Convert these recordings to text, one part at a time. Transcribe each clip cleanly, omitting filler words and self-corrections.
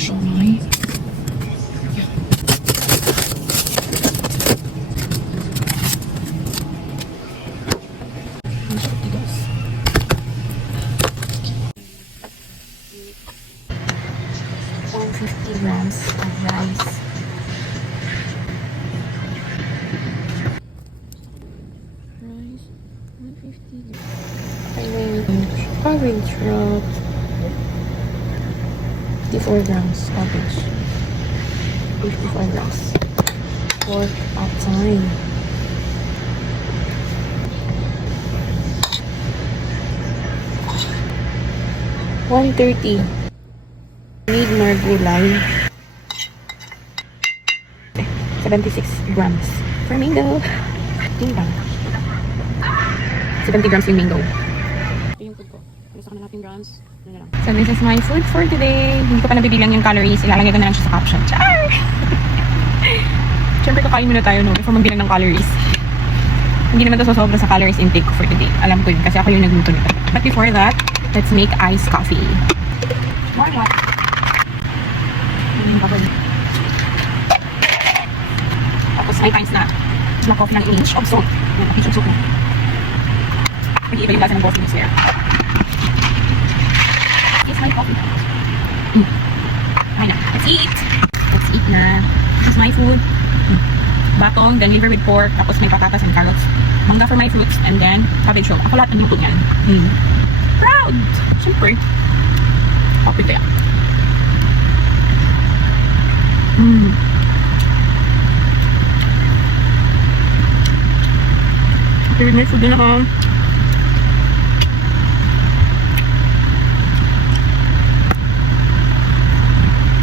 siomai. Grams of rice. Rice, 150. Cabbage wrap. 54 grams cabbage. 54 grams. Pork at time. $130. Need more gulay. 76 grams for mango. Tingnan. 70 grams yung mango. Ito yung food ko. Gusto ko na natin grams. So this is my food for today. Hindi ko pa nabibilang yung calories. Ilalagay ko na lang siya sa caption. Char! Siyempre kakain muna tayo no before magbilang ng calories. Hindi naman ito sosobra sa calories intake ko for today. Alam ko yun kasi ako yung nagluto nito. But before that, let's make iced coffee. More water. Tapos may times na black coffee ng inch of salt. Inch of salt na. Pag-iiba yung lasa ng coffee mix there. Here's my coffee. Okay na. Let's eat. Let's eat na. This is my food. Batong, then liver with pork, tapos may patatas and carrots. Mangga for my fruits, and then cabbage roll. Ako lahat ng luto niyan. Proud! Siyempre. Coffee kaya. Okay, may food din ako.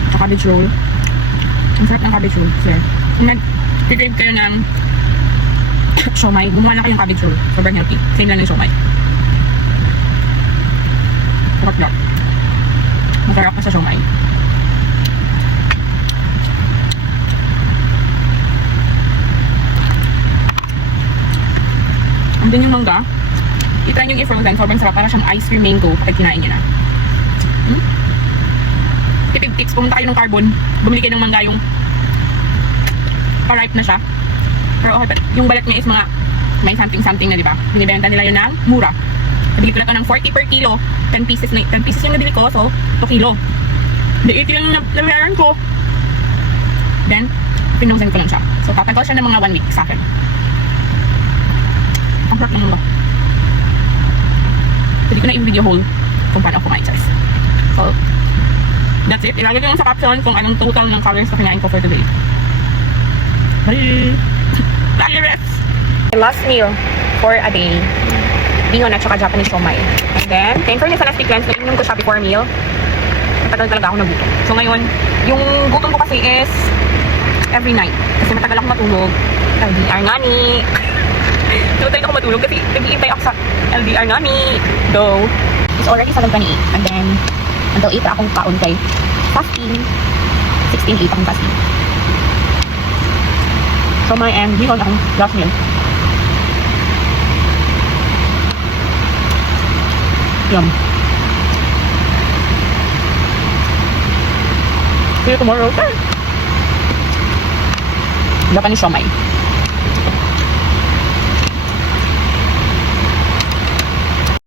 Sa cabbage roll. Ang sarap ng cabbage roll. Kasi, kung nag-crave kayo ng siomai, gumawa na kayong cabbage roll. Sobrang healthy. Same lang yung siomai. Sarap lang. Masarap ka sa siomai. And then yung mangga, i-try nyo yung i-frozen. Sobrang sarap. Para siyang ice cream mango kapag kinain nyo na. Tipid tips, pumunta kayo ng Carbon, bumili kayo ng mangga yung pa-ripe na siya. Pero okay, yung balat niya is mga may something na, diba? Binibenta nila yun ng mura. Nabili ko na ito ng 40 per kilo. 10 pieces yung nabili ko, so 2 kilo. Hindi, 80 yung nabayaran ko. Then, pinusan ko lang siya. So, tatagal siya ng mga 1 week sa akin. Ang sarap ng mangga. Pwede ko na i-video haul kung paano ako kumain, guys. So, that's it. Ilalagay ko lang sa caption kung anong total ng calories na kinain ko for today. Bye! Calories! Last meal for a day. Bingon at saka Japanese siomai. And then, in fairness sa last week lunch, nainom ko siya before meal. Matagal talaga ako nagutom. So ngayon, yung gutom ko kasi is every night. Kasi matagal ako matulog. LDR ngani. So tayo ako matulog kasi nag-iintay ako sa LDR ngani. Though, it's already 7:28. And then, until 8 akong kaon kay fasting. 16:08 akong fasting. So my end, bingon akong last meal. Yum. See you tomorrow. Japanese siomai.